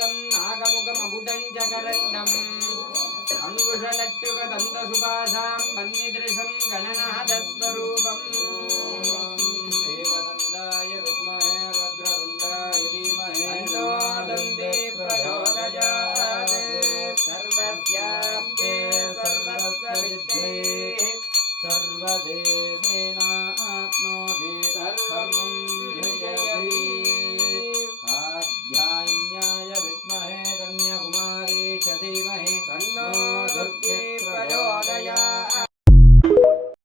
वक्रतुण्डमहाकायसूक्तं नागमुखमकुटं च करण्डम् अंकुशलट्युकदन्तसुभाषां वह्निदृशं गणनाथस्वरूपम् देवदन्ताय विद्महे वक्रतुण्डाय धीमहि तन्नो दन्ती प्रचोदयात् सर्वस्याप्ते सर्वस्वविद्ये सर्वदेवेनाप्नोति सर्वं जयति कात्यायन्याय विद्महे कन्याकुमारी च धीमहि तन्नो